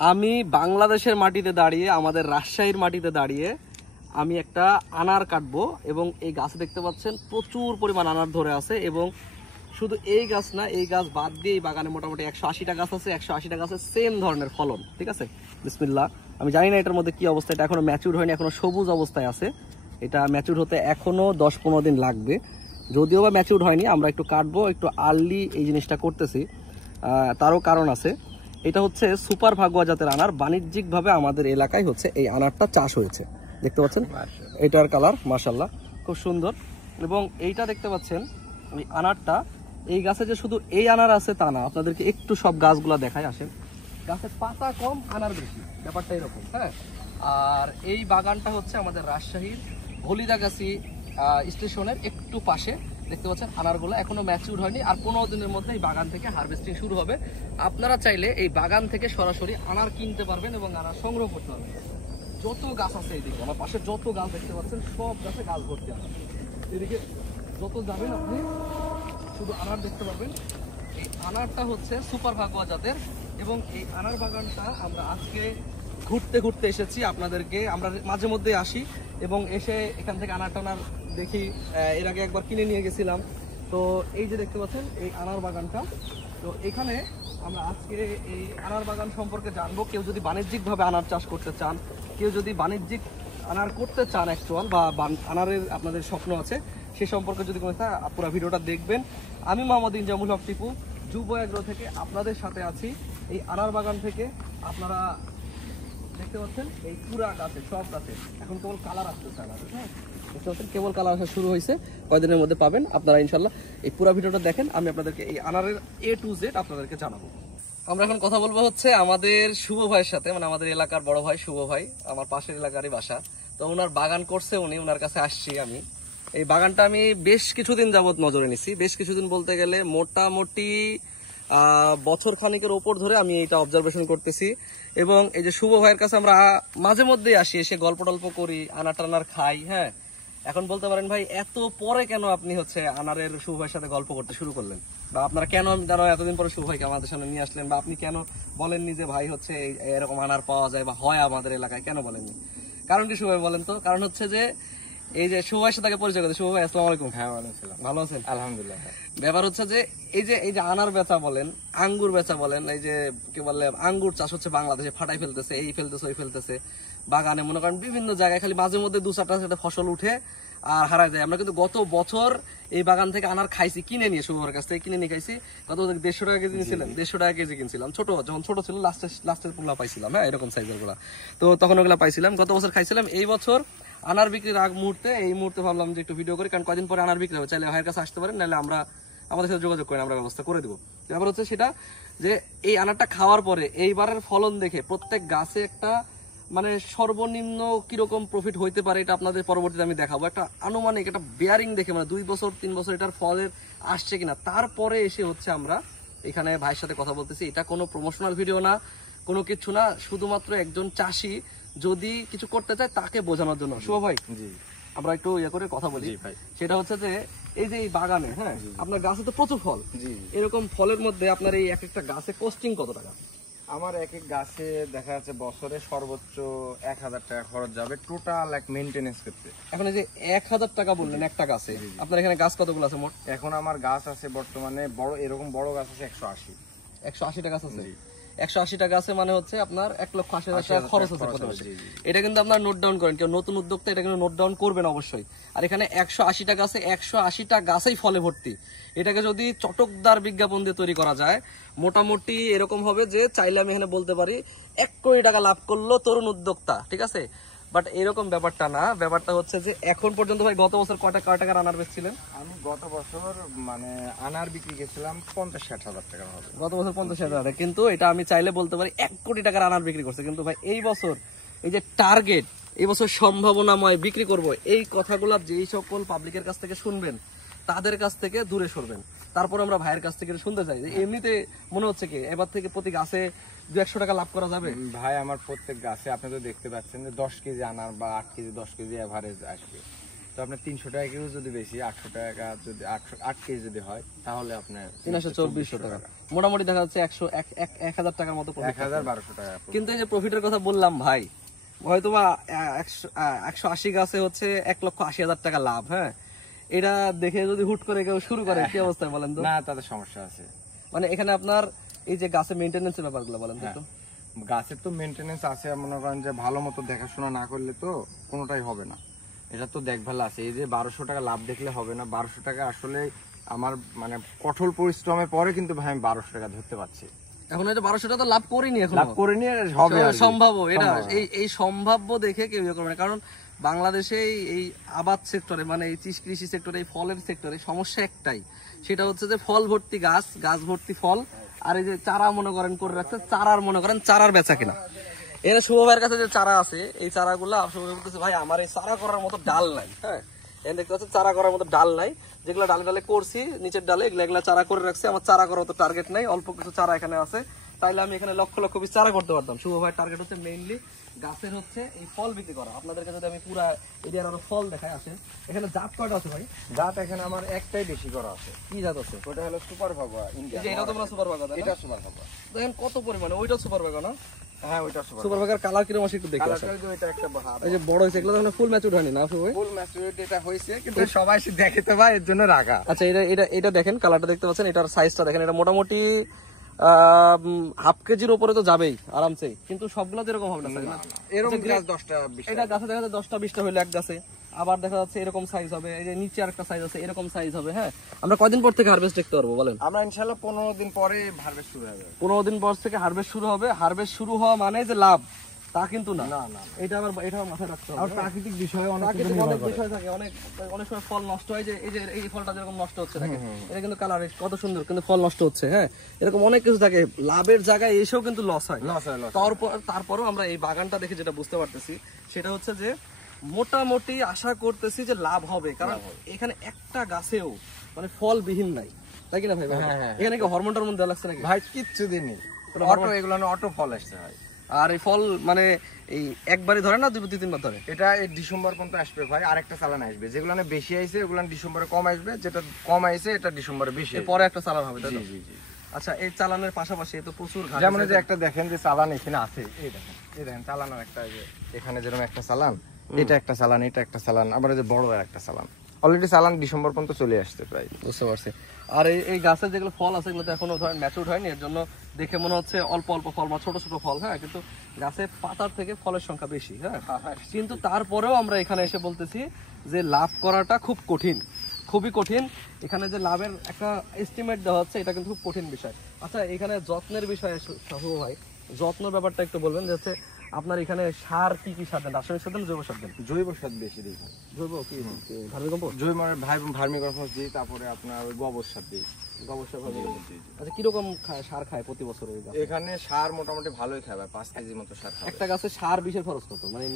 আমি বাংলাদেশের মাটিতে দাঁড়িয়ে, আমাদের রাজশাহীর মাটিতে দাঁড়িয়ে আমি একটা আনার কাটবো এবং এই গাছে দেখতে পাচ্ছেন প্রচুর পরিমাণ আনার ধরে আছে। এবং শুধু এই গাছ না, এই গাছ বাদ দিয়ে এই বাগানে মোটামুটি 180টা গাছ আছে। 180টা গাছের সেম ধরনের ফলন, ঠিক আছে। বিসমিল্লাহ। আমি জানি না এটার মধ্যে কি অবস্থা, এটা এখনো ম্যাচিউর হয়নি, এখনো সবুজ অবস্থায় আছে। এটা ম্যাচিউর হতে এখনো 10-15 দিন লাগবে। যদিও বা ম্যাচিউর হয়নি, আমরা একটু কাটবো, একটু আর্লি এই জিনিসটা করতেছি। তারও কারণ আছে। এটা হচ্ছে সুপার ভাগুয়া জাতের আনার। বাণিজ্যিকভাবে আমাদের এলাকায় হচ্ছে এই আনারটা চাষ হয়েছে, দেখতে পাচ্ছেন। এটার কালার মাশাআল্লাহ খুব সুন্দর। এবং এইটা দেখতে পাচ্ছেন এই আনারটা, এই গাছে যে শুধু এই আনার আছে তা না, আপনাদেরকে একটু সব গাছগুলা দেখায়। আসেন, গাছের পাতা কম আনার বেশি, ব্যাপারটা এরকম। হ্যাঁ, আর এই বাগানটা হচ্ছে আমাদের রাজশাহীর হলিদাগাছি স্টেশনের একটু পাশে। দেখতে পাচ্ছেন আনারগুলো এখনো ম্যাচিউর হয়নি, আর 15 দিনের মধ্যে এই বাগান থেকে হারভেস্টিং শুরু হবে। আপনারা চাইলে এই বাগান থেকে সরাসরি আনার কিনতে পারবেন এবং আনার সংগ্রহ করতে পারবেন। যত গাছ আছে এইদিকে আমার পাশে, যত গাছ দেখতে পাচ্ছেন সব গাছে গাছ ভর্তি আনার। এদিকে যত যাবেন আপনি শুধু আনার দেখতে পাবেন। এই আনারটা হচ্ছে সুপার ভাগুয়া জাতের। এবং এই আনার বাগানটা আমরা আজকে ঘুরতে ঘুরতে এসেছি আপনাদেরকে, আমরা মাঝে মধ্যে আসি এবং এসে এখান থেকে আনার টানার দেখি। এর আগে একবার কিনে নিয়ে গেছিলাম। তো এই যে দেখতে পাচ্ছেন এই আনার বাগানটা, তো এখানে আমরা আজকে এই আনার বাগান সম্পর্কে জানবো। কেউ যদি বাণিজ্যিকভাবে আনার চাষ করতে চান, কেউ যদি বাণিজ্যিক আনার করতে চান অ্যাকচুয়াল, বা আনারের আপনাদের স্বপ্ন আছে, সে সম্পর্কে যদি কোনো পুরো ভিডিওটা দেখবেন। আমি মোহাম্মদ ইনজামুল হক টিপু, যুব এগ্রো থেকে আপনাদের সাথে আছি। এই আনার বাগান থেকে আপনারা দেখতে পাচ্ছেন এই পুরা গাছে, সব গাছে এখন কেবল কালার আসতেছে। হ্যাঁ, দেখতে পাচ্ছেন কেবল কালার আসা শুরু হয়েছে, কয়দিনের মধ্যে পাবেন আপনারা ইনশাল্লাহ। এই পুরো ভিডিওটা দেখেন, আমি আপনাদেরকে এই আনারের A to Z আপনাদেরকে জানাবো। আমরা এখন কথা বলবো হচ্ছে আমাদের শুভ ভাইয়ের সাথে, মানে আমাদের এলাকার বড় ভাই শুভ ভাই, আমার পাশের এলাকারই বাসা। তো ওনার বাগান করছে উনি, ওনার কাছে আসছি আমি। এই বাগানটা আমি বেশ কিছুদিন যাবত নজরে নিছি। বেশ কিছুদিন বলতে গেলে মোটামুটি বছর খানিকের ওপর ধরে আমি এটা অবজারভেশন করতেছি। এবং এই যে শুভ ভাইয়ের কাছে আমরা মাঝে মধ্যেই আসি, এসে গল্প টল্প করি, আনার টানার খাই। হ্যাঁ, এখন বলতে পারেন ভাই এত পরে কেন আপনি হচ্ছে আনারের শুভ ভাইয়ের সাথে গল্প করতে শুরু করলেন, বা আপনারা কেন জানো এতদিন পরে শুভ ভাইকে আমাদের সামনে নিয়ে আসলেন, বা আপনি কেন বলেননি যে ভাই হচ্ছে এরকম আনার পাওয়া যায় বা হয় আমাদের এলাকায়, কেন বলেননি? কারণ কি শুভ ভাই বলেন তো? কারণ হচ্ছে যে এই যে শুভ ভাইয়ের সাথে পরিচয় করতে। শুভ ভাই আসসালামু আলাইকুম। হ্যাঁ, ওয়ালাইকুম। ভালো আছেন? আলহামদুলিল্লাহ। ব্যাপার হচ্ছে যে এই যে আনার বেচা বলেন, আঙ্গুর বেচা বলেন, এই যে কি বলে আঙ্গুর চাষ হচ্ছে বাংলাদেশে, ফাটাই ফেলতেছে, এই ফেলতেছে ওই ফেলতেছে। বাগানে মনে করেন বিভিন্ন জায়গায় খালি মাঝে মধ্যে 2-4টা ফসল উঠে আর হারায় যায়। আমরা কিন্তু গত বছর এই বাগান থেকে আনার খাইছি, কিনে নিয়ে, শুভর কাছ থেকে কিনে নিয়ে খাইছি। গত 150 টাকা কেজি নিয়েছিলেন, 150 টাকা কেজি কিনছিলাম। যখন ছোট ছিল লাস্টের পোলা পাইছিলাম, হ্যাঁ এরকম সাইজের গুলা, তো তখন ওগুলা পাইছিলাম। গত বছর খাইছিলাম। এই বছর আনার বিক্রির আগ মুহূর্তে, এই মুহূর্তে ভাবলাম যে একটু ভিডিও করি, কারণ কদিন পরে আনার বিক্রি হবে। চাইলে ভাইয়ের কাছে আসতে পারেন, নাহলে আমরা আমাদের সাথে যোগাযোগ করেন, আমরা ব্যবস্থা করে দেবো। ব্যাপার হচ্ছে সেটা যে এই আনারটা খাওয়ার পরে এইবারের ফলন দেখে প্রত্যেক গাছে একটা মানে সর্বনিম্ন কিরকম প্রফিট হইতে পারে এটা আপনাদের পরবর্তীতে আমি দেখাবো। একটা আনুমানিক একটা বেয়ারিং দেখে, মানে 2 বছর 3 বছর এটার ফলের আসছে কিনা, তারপরে এসে হচ্ছে আমরা এখানে ভাইয়ের সাথে কথা বলতেছি। এটা কোনো প্রমোশনাল ভিডিও না, কোনো কিছু না, শুধুমাত্র একজন চাষি যদি কিছু করতে চায় তাকে বোঝানোর জন্য। শুভ ভাই, জি, আমরা একটু ইয়ে করে কথা বলি। সেটা হচ্ছে যে এই যে এই বাগানে, হ্যাঁ আপনার গাছে তো প্রচুর ফল, এরকম ফলের মধ্যে আপনার এই এক একটা গাছে কস্টিং কত টাকা? আমার এক এক গাছে দেখা যাচ্ছে বছরে সর্বোচ্চ 1000 টাকা খরচ যাবে টোটাল এক মেইনটেনেন্স করতে। এখন এই যে 1000 টাকা বললেন একটা গাছে, আপনার এখানে গাছ কতগুলো আছে মোট? এখন আমার গাছ আছে বর্তমানে বড়, এরকম বড় গাছ আছে 180 টাকা আছে। 180 টাকা আছে মানে হচ্ছে আপনার 1,80,000 টাকা খরচ আছে প্রতি মাসে। এটা কিন্তু আপনার নোট ডাউন করেন, কেউ নতুন উদ্যোক্তা এটা কিন্তু নোট ডাউন করবেন অবশ্যই। আর এখানে 180 টাকা আছে, 180টা গাছেই ফলে ভর্তি। এটাকে যদি চটকদার বিজ্ঞাপন দিয়ে তৈরি করা যায়, মোটামুটি এরকম হবে যে চাইলে আমি এখানে বলতে পারি 1 কোটি টাকা লাভ করলো তরুণ উদ্যোক্তা, ঠিক আছে। বাট এরকম ব্যাপারটা না, ব্যাপারটা হচ্ছে যে এখন পর্যন্ত ভাই গত বছর কয় টাকার আনার বেচছিলেন? আমি গত বছর মানে আনার বিক্রি গেছিলাম 50-60 হাজার টাকা হবে। গত বছর 50,000 টাকা, কিন্তু এটা আমি চাইলে বলতে পারি 1 কোটি টাকার আনার বিক্রি করছে। কিন্তু ভাই এই বছর এই যে টার্গেট, এই বছর সম্ভাবনাময় বিক্রি করব, এই কথাগুলো যেই সকল পাবলিকের কাছ থেকে শুনবেন তাদের কাছ থেকে দূরে সরবেন। তারপর আমরা ভাইয়ের কাছ থেকে শুনতে চাই যে এমনিতে মনে হচ্ছে কি এবার থেকে প্রতি গাছে 200 টাকা লাভ করা যাবে? ভাই আমার প্রত্যেক গাছে আপনি তো দেখতে পাচ্ছেন যে 10 কেজি আনার বা 8 কেজি 10 কেজি এভারেজ আসবে। তো আপনার 300 টাকা কেজি যদি বেশি 800 টাকা যদি 8 কেজি যদি হয় তাহলে আপনার 300-2400 টাকা মোটামুটি দেখা যাচ্ছে 100-1000 টাকার মতো 1000-1200 টাকা। কিন্তু এই যে প্রফিটের কথা বললাম ভাই, হয়তো বা 180 গাছে হচ্ছে 1,80,000 টাকা লাভ। হ্যাঁ, এটা দেখে যদি হুট করে কেউ শুরু করে কি অবস্থায় বলেন তো? না, তাদের সমস্যা আছে। মানে এখানে আপনার এই যে গাছের মেইনটেনেন্সের ব্যাপারগুলো বলেন তো একটু। গাছের তো মেইনটেনেন্স আছে, মনে করেন যে ভালো মতো দেখাশোনা না করলে তো কোনোটাই হবে না। এটা তো দেখভাল আছে। এই যে 1200 টাকা লাভ দেখলে হবে না। 1200 টাকা আসলে আমার মানে কঠোর পরিশ্রমের পরে কিন্তু ভাই আমি 1200 টাকা ধরতে পারছি। এখন এই যে 1200 টাকা তো লাভ করিনি, এখন লাভ করে নিয়ে হবে আর কি। সম্ভাব্য, এটা এই সম্ভাব্য দেখে কেউ ইয়ে করবে না। কারণ বাংলাদেশে এই আবাদ সেক্টরে, মানে এই কৃষি সেক্টরে, এই ফলের সেক্টরে সমস্যা একটাই, সেটা হচ্ছে যে ফল ভর্তি গাছ, গাছ ভর্তি ফল, আর এই যে চারা মনে করেন করে রাখছে, চারার মনে করেন চারার বেচা কিনা। এর শুভ ভাইয়ের কাছে যে চারা আছে, এই চারাগুলো শুভ ভাই বলতেছে ভাই আমার এই চারা করার মতো ডাল নাই। হ্যাঁ, এখানে দেখতে পাচ্ছেন চারা করার মতো ডাল নাই, যেগুলো ডালে ডালে করছি নিচের ডালে, এগুলা চারা করে রাখছি। আমার চারা করার মতো টার্গেট নাই, অল্প কিছু চারা এখানে আছে, তাইলে আমি এখানে লক্ষ লক্ষ পিস চারা করতে পারতাম। শুভ ভাইয়ের টার্গেট হচ্ছে মেইনলি গাছের হচ্ছে এই ফল বিক্রি করা। আপনাদেরকে যদি আমি পুরা এরিয়ার আরো ফল দেখাই, আসেন। এখানে জাত কয়টা আছে ভাই? জাত এখানে আমার একটাই বেশি করা আছে। কি জাত আছে? ওটা হলো সুপার ভাগোয়া ইন্ডিয়া। এটা তোমরা সুপার ভাগা, এটা সুপার ভাগোয়া। দেখেন কত পরিমাণে, ওইটা সুপার ভাগা না? হ্যাঁ, ওইটা সুপার। সুপার ভাগার কালার কিরকম আছে একটু দেখি। কালারটা এটা একটা ভাব। এই যে বড় হইছে, এগুলো তো ফুল ম্যাচুর হয়নি না শুভ ভাই? ফুল ম্যাচুরিটি এটা হইছে, কিন্তু সবাই এসে দেখে তো ভাই, এর জন্য রাখা। আচ্ছা, এটা দেখেন, কালারটা দেখতে পাচ্ছেন, এটার সাইজটা দেখেন, এটা মোটামুটি হাফ কেজির উপরে তো যাবেই আরামসে, কিন্তু সবগুলো এরকম হবে না। এরকম গাছ 10টা 20টা, এটা গাছে দেখা যাচ্ছে 10টা 20টা হইলো এক গাছে, আবার দেখা যাচ্ছে এরকম সাইজ হবে, এই যে নিচে আরেকটা সাইজ আছে, এরকম সাইজ হবে। হ্যাঁ, আমরা কয়দিন পর থেকে হারভেস্ট দেখতে পারবো বলেন? আমরা ইনশাআল্লাহ 15 দিন পরে হারভেস্ট শুরু হবে। 15 দিন পর থেকে হারভেস্ট শুরু হবে। হারভেস্ট শুরু হওয়া মানে যে লাভ তা কিন্তু না। না না, এটা মাথায় রাখতে হবে। আর প্রাকৃতিক বিষয়ে অনেক বিষয় থাকে, অনেক সময় ফল নষ্ট হয়, যে এই ফলটা যেরকম নষ্ট হচ্ছে দেখেন, এটা কিন্তু কালার কত সুন্দর, কিন্তু ফল নষ্ট হচ্ছে। হ্যাঁ, এরকম অনেক কিছু থাকে, লাভের জায়গায় এসেও কিন্তু লস হয়। তারপরও আমরা এই বাগানটা দেখে যেটা বুঝতে পারতেছি সেটা হচ্ছে যে মোটামুটি আশা করতেছি যে লাভ হবে, কারণ এখানে একটা গাছেও মানে ফল বিহীন নাই, তাই কিনা ভাই? এখানে কি হরমোন টরমোন দেওয়া লাগছে নাকি ভাই? কিচ্ছু দিনই, অটো এগুলো না, অটো ফল আসছে ভাই। আর এই ফল মানে এই একবারই ধরে না, 2-3 বার ধরে? এটা এই ডিসেম্বর পর্যন্ত আসবে ভাই। আরেকটা চালান আসবে, যেগুলো বেশি আইছে ওগুলো ডিসেম্বরে কম আসবে, যেটা কম আইছে এটা ডিসেম্বরে বেশি। পরে একটা চালান হবে, তাই তো? জি জি। আচ্ছা, এই চালানের পাশাপাশি তো প্রচুর ঘাস, যেমন যে একটা দেখেন যে চালান এখানে আছে, এই দেখেন চালানের একটা, এখানে যেরকম একটা চালান, এটা একটা চালান, এটা একটা চালান, আবার এই যে বড় একটা চালান। অলরেডি চালান ডিসেম্বর পর্যন্ত চলে আসছে প্রায়। বুঝতে পারছি। আর এই গাছের যেগুলো ফল আছে এগুলো তো এখনো ধরেন ম্যাচুরড হয়নি, এর জন্য দেখে মনে হচ্ছে অল্প অল্প ফল বা ছোট ছোট ফল। হ্যাঁ, কিন্তু গাছের পাতার থেকে ফলের সংখ্যা বেশি। হ্যাঁ, কিন্তু তারপরেও আমরা এখানে এসে বলতেছি যে লাভ করাটা খুব কঠিন, খুবই কঠিন। এখানে যে লাভের একটা এস্টিমেট দেওয়া হচ্ছে, এটা কিন্তু খুব কঠিন বিষয়। আচ্ছা, এখানে যত্নের বিষয়ে সাহু ভাই, যত্নের ব্যাপারটা একটু বলবেন, যে হচ্ছে আপনার এখানে সার কি কি সার দেন? রাসায়নিক সার দেন, জৈব সার দেন? জৈব সার বেশি দিই। জৈব কি ভার্মি কম্পোস্ট? জৈব ভার্মি কম্পোস্ট দিই, তারপরে আপনার ওই গোবর সার দিই। গোবর সার ভার্মি কম্পোস্ট। আচ্ছা, কিরকম সার খায় প্রতি বছর? এখানে সার মোটামুটি ভালোই খায় ভাই, 5 কেজি মতো সার খায়। একটা গাছে সার বিষের খরচ কত? মানে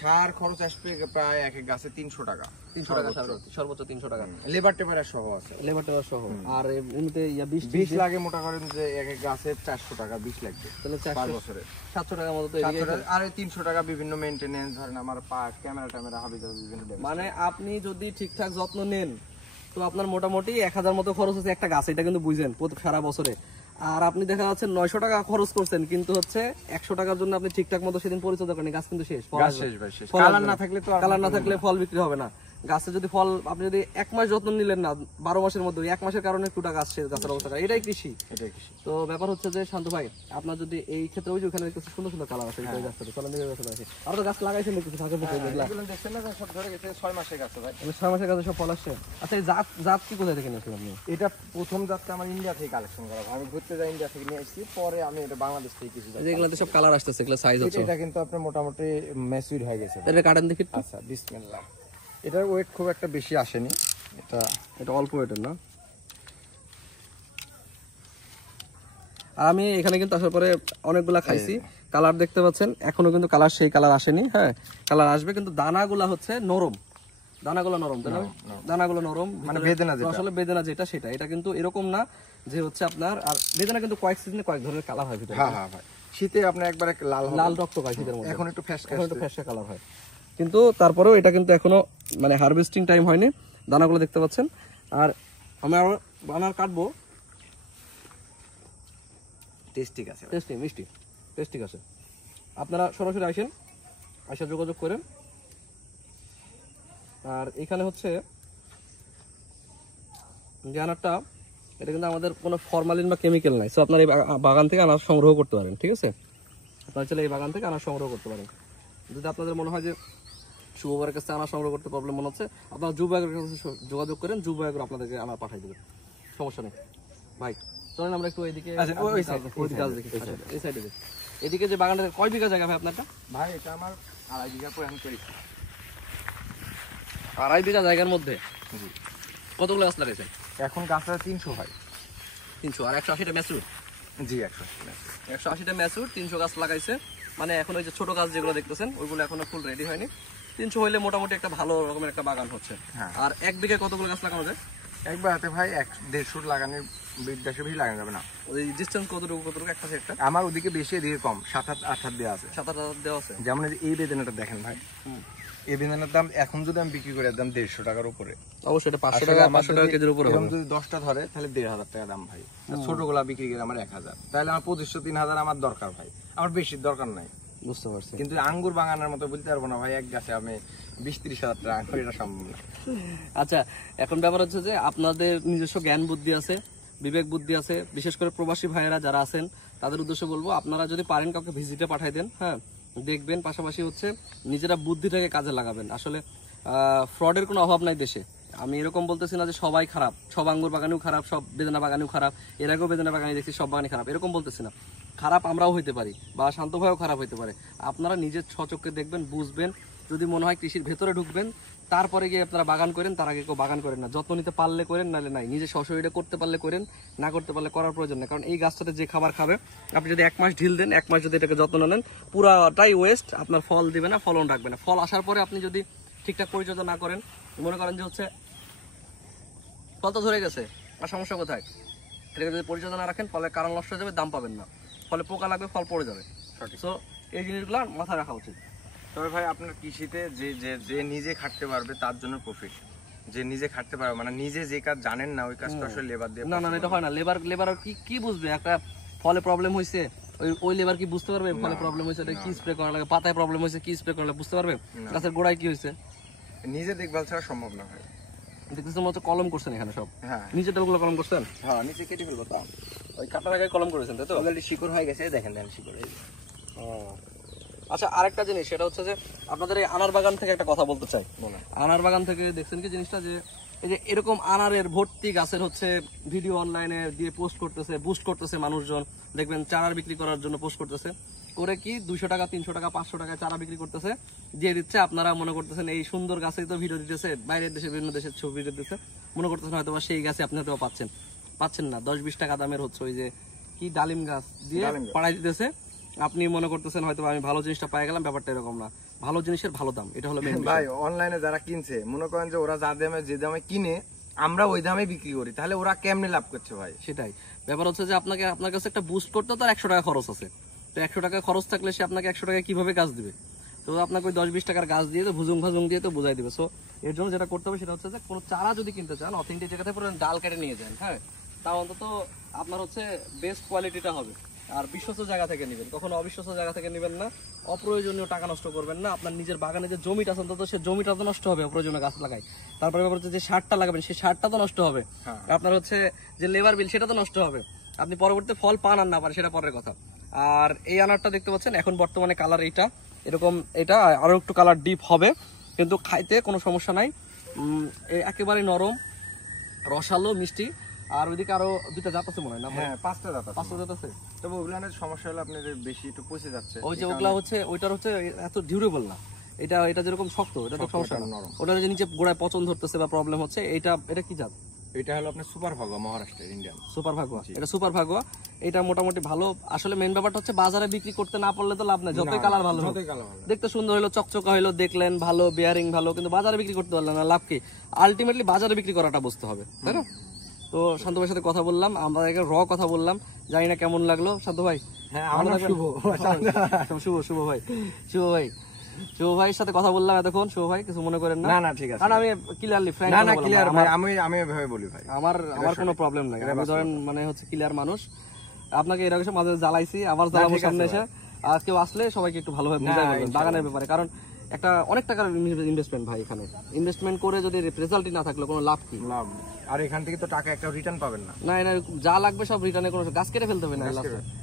সার খরচ আসবে প্রায় এক এক গাছে 300 টাকা। 300 টাকা সর্বোচ্চ 300 টাকা, লেবার টেবার সহ আছে। লেবার টেবার সহ। আর এমনিতে বীজ লাগে মোটা করেন যে এক এক গাছে 400 টাকা বীজ লাগবে, তাহলে 4 বছরে 700 টাকার মতো তো। আর 300 টাকা বিভিন্ন মেইনটেনেন্স, ধরেন আমার ক্যামেরা ট্যামেরা হাবি যাবে বিভিন্ন। মানে আপনি যদি ঠিকঠাক যত্ন নেন তো আপনার মোটামুটি 1000 মতো খরচ হচ্ছে একটা গাছ, এটা কিন্তু বুঝেন সারা বছরে। আর আপনি দেখা যাচ্ছে 900 টাকা খরচ করছেন, কিন্তু হচ্ছে 100 টাকার জন্য আপনি ঠিকঠাক মতো সেদিন পরিচর্যা করেন, গাছ কিন্তু শেষ। কালার না থাকলে ফল বিক্রি হবে না। গাছে যদি ফল আপনি যদি 1 মাস যত্ন নিলেন না, 12 মাসের মধ্যে 1 মাসের কারণে টুটা গাছ শেষ, গাছের অবস্থা। এটাই কৃষি। তো ব্যাপার হচ্ছে যে শান্ত ভাই, আপনার যদি এই ক্ষেত্রে ওই যে ওখানে কিছু সুন্দর সুন্দর কালার আছে, এই গাছটা চলেন দিকে গাছ আছে, আর তো গাছ লাগাইছেন কিছু থাকে এগুলো দেখছেন না, সব ধরে গেছে 6 মাসের গাছ ভাই। 6 মাসের গাছে সব ফল আসছে। আচ্ছা, এই জাত কি কোথায় থেকে নিয়েছেন আপনি? এটা প্রথম জাতটা আমার ইন্ডিয়া থেকে কালেকশন করা, আমি ঘুরতে যাই ইন্ডিয়া থেকে নিয়ে আসছি, পরে আমি এটা বাংলাদেশ থেকে কিছু জাত। এগুলাতে সব কালার আসতেছে, এগুলা সাইজ হচ্ছে। এটা কিন্তু আপনার মোটামুটি ম্যাচিউর হয়ে গেছে। এটা কাটেন দেখি। আচ্ছা, বিসমিল্লাহ। এটার ওয়েট খুব একটা বেশি আসেনি, এটা অল্প ওয়েটের না। আমি এখানে কিন্তু আসার পরে অনেকগুলা খাইছি, কালার দেখতে পাচ্ছেন, এখনো কিন্তু কালার সেই কালার আসেনি। হ্যাঁ, কালার আসবে, কিন্তু দানাগুলা হচ্ছে নরম, দানাগুলো নরম, তাই না? দানাগুলো নরম, মানে বেদনা যেটা, আসলে বেদনা যেটা সেটা। এটা কিন্তু এরকম না যে হচ্ছে আপনার, আর বেদনা কিন্তু কয়েক সিজনে কয়েক ধরনের কালার হয় ভিতরে। হ্যাঁ হ্যাঁ ভাই, শীতে আপনার একবার লাল লাল রক্ত হয় শীতের মধ্যে, এখন একটু ফ্যাশকা কালার হয়। কিন্তু তারপরেও এটা কিন্তু এখনো মানে হারভেস্টিং টাইম হয়নি, দানাগুলো দেখতে পাচ্ছেন। আর আমি আরো আনার কাটবো, টেস্টি আছে, টেস্টি মিষ্টি টেস্টি আছে। আপনারা সরাসরি আসেন, আসা যোগাযোগ করেন। আর এখানে হচ্ছে যে আনারটা, এটা কিন্তু আমাদের কোনো ফরমালিন বা কেমিক্যাল নাই। সো আপনার এই বাগান থেকে আনার সংগ্রহ করতে পারেন, ঠিক আছে? আপনারা চাইলে এই বাগান থেকে আনার সংগ্রহ করতে পারেন। যদি আপনাদের মনে হয় যে শুভবার কাছে আনার সংগ্রহ করতে প্রবলেম মনে হচ্ছে, আপনারা যুবাগের কাছে যোগাযোগ করেন, যুবাগের আপনাদেরকে আনার পাঠিয়ে দেবে, সমস্যা নেই। ভাই চলেন আমরা একটু এইদিকে গাছ দেখি, এই সাইডে দেখি। এদিকে যে বাগানটা, কয় বিঘা জায়গা ভাই আপনারটা? ভাই এটা আমার 2.5 বিঘা পরে আমি করি। 2.5 বিঘা জায়গার মধ্যে কতগুলো গাছ লাগাইছেন? এখন গাছটা 300 ভাই। 300। আর 180টা ম্যাচুর? জি 180। 180টা ম্যাচুর, 300 গাছ লাগাইছে। মানে এখন ওই যে ছোট গাছ যেগুলো দেখতেছেন ওইগুলো এখনো ফুল রেডি হয়নি। 300 হইলে মোটামুটি একটা ভালো রকমের একটা বাগান হচ্ছে। আর 1 বিঘায় কতগুলো গাছ লাগানো যায়? একবার হাতে ভাই 150 লাগানোর বিদ্যাসে বেশি লাগানো যাবে না। ওই ডিসটেন্স কতটুকু একটা সেটটা? আমার ওদিকে বেশি, এদিকে কম, 7-8 দেওয়া আছে। 7-8 দেওয়া আছে। যেমন এই বেদানাটা দেখেন ভাই, এই বেদানার দাম এখন যদি আমি বিক্রি করে দাম 150 টাকার উপরে। অবশ্যই এটা 500 টাকা 500 টাকা কেজির উপরে হবে। যদি 10টা ধরে তাহলে 1,500 টাকা দাম ভাই। ছোটগুলা বিক্রি করে আমার 1000, তাহলে আমার 2500-3000 আমার দরকার ভাই, আমার বেশি দরকার নাই। বুঝতে পারছি। কিন্তু আঙ্গুর বাগানের মতো বলতে পারবো না ভাই, এক গাছে আমি 20-30 হাজার টাকা আঙ্গুর, এটা সম্ভব না। আচ্ছা, এখন ব্যাপার হচ্ছে যে আপনাদের নিজস্ব জ্ঞান বুদ্ধি আছে, বিবেক বুদ্ধি আছে, বিশেষ করে প্রবাসী ভাইয়েরা যারা আছেন তাদের উদ্দেশ্যে বলবো, আপনারা যদি পারেন কাউকে ভিজিটে পাঠাই দেন, হ্যাঁ, দেখবেন। পাশাপাশি হচ্ছে নিজেরা বুদ্ধিটাকে কাজে লাগাবেন। আসলে ফ্রডের কোনো অভাব নাই দেশে। আমি এরকম বলতেছি না যে সবাই খারাপ, সব আঙ্গুর বাগানেও খারাপ, সব বেদানা বাগানেও খারাপ, এর আগেও বেদানা বাগানে দেখছি সব বাগানে খারাপ, এরকম বলতেছি না। খারাপ আমরাও হইতে পারি, বা শান্ত ভাইও খারাপ হইতে পারে। আপনারা নিজের স্বচক্ষে দেখবেন, বুঝবেন। যদি মনে হয় কৃষির ভেতরে ঢুকবেন, তারপরে গিয়ে আপনারা বাগান করেন, তার আগে কেউ বাগান করেন না। যত্ন নিতে পারলে করেন, নাহলে নাই। নিজে সশরীরে করতে পারলে করেন, না করতে পারলে করার প্রয়োজন নেই। কারণ এই গাছটাতে যে খাবার খাবে, আপনি যদি 1 মাস ঢিল দেন, 1 মাস যদি এটাকে যত্ন না নেন, পুরাটাই ওয়েস্ট। আপনার ফল দিবে না, ফলন রাখবে না। ফল আসার পরে আপনি যদি ঠিকঠাক পরিচর্যা না করেন, মনে করেন যে হচ্ছে ফল তো ধরে গেছে, আর সমস্যা কোথায়? এটাকে যদি পরিচর্যা না রাখেন, ফলের কারণ নষ্ট হয়ে যাবে, দাম পাবেন না, ফলে পোকা লাগবে, ফল পড়ে যাবে। সো এই জিনিসগুলো মাথায় রাখা উচিত। তবে ভাই আপনার কৃষিতে যে যে যে নিজে খাটতে পারবে তার জন্য প্রফিট। যে নিজে খাটতে পারবে মানে নিজে যে কাজ জানেন না ওই কাজটা আসলে লেবার দিয়ে না, এটা হয় না। লেবার কি বুঝবে একটা ফলে প্রবলেম হয়েছে? ওই লেবার কি বুঝতে পারবে ফলে প্রবলেম হয়েছে? এটা কি স্প্রে করা লাগে? পাতায় প্রবলেম হয়েছে, কি স্প্রে করা লাগে বুঝতে পারবে? গাছের গোড়ায় কি হয়েছে? নিজে দেখভাল ছাড়া সম্ভব না ভাই। দেখতেছেন মনে হচ্ছে কলম করছেন এখানে সব। হ্যাঁ, নিচে ডালগুলো কলম করছেন? হ্যাঁ, নিচে কেটে ফেলবো তো। ওই কাটার আগে কলম করেছেন, তাই তো? অলরেডি শিকড় হয়ে গেছে, দেখেন শিকড়। আচ্ছা, আরেকটা জিনিস, সেটা হচ্ছে যে আপনাদের এই আনার বাগান থেকে একটা কথা বলতে চাই। আনার বাগান থেকে দেখছেন কি জিনিসটা, যে এই যে এরকম আনারের ভর্তি গাছের হচ্ছে ভিডিও অনলাইনে দিয়ে পোস্ট করতেছে, বুস্ট করতেছে মানুষজন। দেখবেন চারা বিক্রি করার জন্য পোস্ট করতেছে, করে কি 200 টাকা 300 টাকা 500 টাকায় চারা বিক্রি করতেছে, দিয়ে দিচ্ছে। আপনারা মনে করতেছেন এই সুন্দর গাছেই তো ভিডিও দিতেছে, বাইরের দেশে বিভিন্ন দেশের ছবি ভিডিও দিতেছে, মনে করতেছেন হয়তো বা সেই গাছে আপনি হয়তো পাচ্ছেন না। 10-20 টাকা দামের হচ্ছে ওই যে কি ডালিম গাছ দিয়ে পাড়াই দিতেছে। আপনি মনে করতেছেন হয়তো আমি ভালো জিনিসটা পাই গেলাম, ব্যাপারটা এরকম না। ভালো জিনিসের ভালো দাম, এটা হলো মেইন ভাই। অনলাইনে যারা কিনছে, মনে করেন যে ওরা যে দামে কিনে আমরা ওই দামে বিক্রি করি, তাহলে ওরা কেমনে লাভ করছে ভাই? সেটাই ব্যাপার হচ্ছে যে আপনার কাছে একটা বুস্ট করতে তার 100 টাকা খরচ আছে। তো 100 টাকা খরচ থাকলে সে আপনাকে 100 টাকা কিভাবে গাছ দিবে? তো আপনাকে ওই 10-20 টাকার গাছ দিয়ে তো ভুজুং দিয়ে তো বুঝাই দিবে। সো এর জন্য যেটা করতে হবে সেটা হচ্ছে যে কোনো চারা যদি কিনতে চান, অথেন্টিক জায়গা থেকে পুরো ডাল কেটে নিয়ে যান, হ্যাঁ, তাও অন্তত আপনার হচ্ছে বেস্ট কোয়ালিটিটা হবে। আর বিশ্বস্ত জায়গা থেকে নেবেন, কখনো অবিশ্বস্ত জায়গা থেকে নেবেন না। অপ্রয়োজনীয় টাকা নষ্ট করবেন না। আপনার নিজের বাগানে যে জমিটা আছে, অন্তত সে জমিটা তো নষ্ট হবে অপ্রয়োজনীয় গাছ লাগাই। তারপরে ব্যাপার হচ্ছে যে সারটা লাগাবেন, সেই সারটা তো নষ্ট হবে। আপনার হচ্ছে যে লেবার বিল, সেটা তো নষ্ট হবে। আপনি পরবর্তীতে ফল পান আর না পান সেটা পরের কথা। আর এই আনারটা দেখতে পাচ্ছেন এখন বর্তমানে কালার এইটা এরকম, এটা আরো একটু কালার ডিপ হবে, কিন্তু খাইতে কোনো সমস্যা নাই। একেবারে নরম, রসালো, মিষ্টি। আর ওইদিকে আরো 2টা জাত আছে মনে হয় না? হ্যাঁ, 5টা জাত আছে। তবে ওগুলানের সমস্যা হলো আপনাদের বেশি একটু পচে যাচ্ছে। ওই যে ওগুলা হচ্ছে ওইটার হচ্ছে এত ডিউরেবল না। এটা যেরকম শক্ত, এটা তো সমস্যা না। ওটার যে নিচে গোড়ায় পচন ধরতেছে বা প্রবলেম হচ্ছে, এটা কি জাত? এটা হলো আপনার সুপার ভাগোয়া, মহারাষ্ট্রের ইন্ডিয়ান সুপার ভাগোয়া। এটা সুপার ভাগোয়া, এটা মোটামুটি ভালো। আসলে মেইন ব্যাপারটা হচ্ছে বাজারে বিক্রি করতে না পারলে তো লাভ নাই। যতই কালার ভালো, দেখতে সুন্দর হলো, চকচকা হলো, দেখলেন ভালো, বেয়ারিং ভালো, কিন্তু বাজারে বিক্রি করতে পারলেন না, লাভ কি? আলটিমেটলি বাজারে বিক্রি করাটা বুঝতে হবে, তাই না? তো শান্ত ভাইয়ের সাথে কথা বললাম, আমরা কথা বললাম, জানি না কেমন লাগলো শান্ত ভাই। হ্যাঁ, শুভ ভাই, শুভ ভাই শুভ ভাইয়ের সাথে কথা বললাম এতক্ষণ, শুভ ভাই কিছু মনে করেন না, না না ঠিক আছে, কারণ আমি ক্লিয়ারলি ফ্র্যাঙ্ক না না ক্লিয়ার ভাই, আমি এভাবে বলি ভাই, আমার কোনো প্রবলেম নাই, আমি ধরেন মানে হচ্ছে ক্লিয়ার মানুষ। আপনাকে এর আগে মাঝে জ্বালাইছি, আবার জ্বালাবো সামনে এসে। আর কেউ আসলে সবাইকে একটু ভালোভাবে বুঝাই বলবেন বাগানের ব্যাপারে, কারণ একটা অনেক টাকার ইনভেস্টমেন্ট ভাই, এখানে ইনভেস্টমেন্ট করে যদি রেজাল্টই না থাকলে কোনো লাভ কি? লাভ, আর এখান থেকে তো টাকা একটা রিটার্ন পাবেন না। না না, যা লাগবে সব রিটার্নে, কোনো গাছ কেটে ফেলতে হবে না,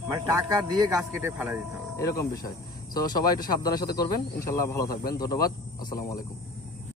মানে টাকা দিয়ে গাছ কেটে ফেলা দিতে হবে, এরকম বিষয়। তো সবাই একটু সাবধানের সাথে করবেন, ইনশাল্লাহ ভালো থাকবেন। ধন্যবাদ, আসসালামু আলাইকুম।